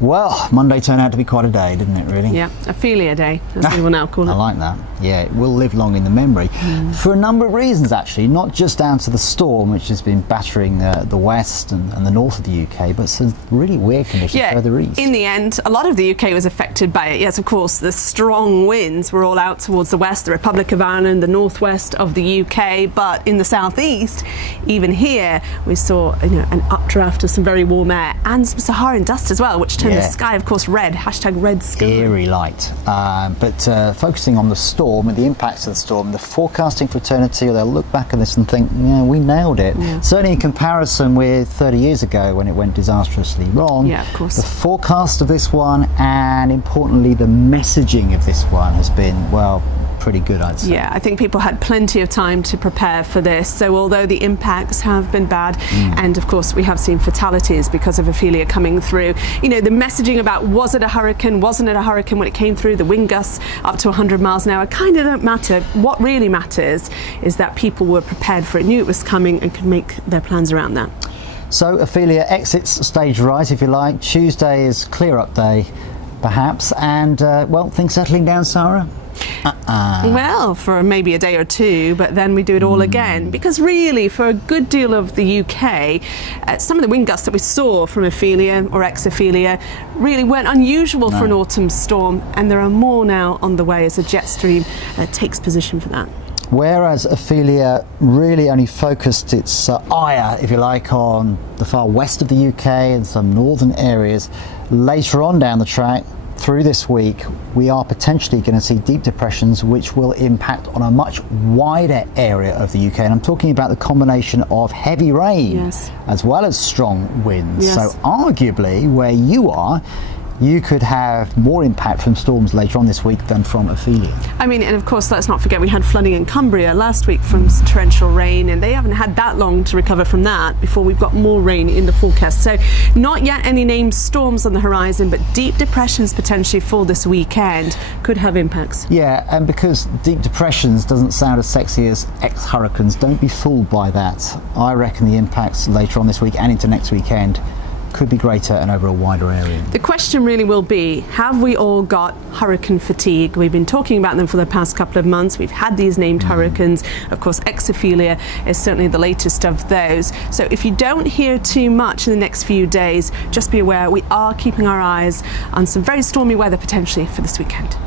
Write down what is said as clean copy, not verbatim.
Well, Monday turned out to be quite a day, didn't it, really? Yeah, Ophelia Day, as we will now call it. I like that. Yeah, it will live long in the memory. For a number of reasons, actually, not just down to the storm, which has been battering the west and the north of the UK, but some really weird conditions further east. In the end, a lot of the UK was affected by it. Yes, of course, the strong winds were all out towards the west, the Republic of Ireland, the northwest of the UK, but in the southeast, even here, we saw an updraft of some very warm air and some Saharan dust as well, which turned the sky, of course, red. Hashtag red sky. Eerie light. But focusing on the storm and the impacts of the storm, the forecasting fraternity, they'll look back at this and think, yeah, we nailed it. Yeah. Certainly in comparison with 30 years ago when it went disastrously wrong. Yeah, of course. The forecast of this one and, importantly, the messaging of this one has been, well, pretty good, I'd say. Yeah, I think people had plenty of time to prepare for this. So although the impacts have been bad, and of course we have seen fatalities because of Ophelia coming through, the messaging about was it a hurricane, wasn't it a hurricane when it came through, the wind gusts up to 100 miles an hour kind of don't matter. What really matters is that people were prepared for it, knew it was coming and could make their plans around that. So Ophelia exits stage right, if you like. Tuesday is clear up day, perhaps, and well, things settling down, Sara? Well, for maybe a day or two, but then we do it all again. Because really, for a good deal of the UK, some of the wind gusts that we saw from Ophelia or ex-Ophelia really weren't unusual for an autumn storm, and there are more now on the way as a jet stream takes position for that. Whereas Ophelia really only focused its ire, if you like, on the far west of the UK and some northern areas, later on down the track, through this week, we are potentially going to see deep depressions which will impact on a much wider area of the UK. And I'm talking about the combination of heavy rain as well as strong winds. So arguably, where you are, you could have more impact from storms later on this week than from Ophelia. I mean, and of course, let's not forget we had flooding in Cumbria last week from torrential rain, and they haven't had that long to recover from that before we've got more rain in the forecast. So not yet any named storms on the horizon, but deep depressions potentially for this weekend could have impacts. Yeah, and because deep depressions doesn't sound as sexy as ex-hurricanes, don't be fooled by that. I reckon the impacts later on this week and into next weekend could be greater and over a wider area. The question really will be, have we all got hurricane fatigue? We've been talking about them for the past couple of months. We've had these named hurricanes. Of course, ex-Ophelia is certainly the latest of those. So if you don't hear too much in the next few days, just be aware we are keeping our eyes on some very stormy weather potentially for this weekend.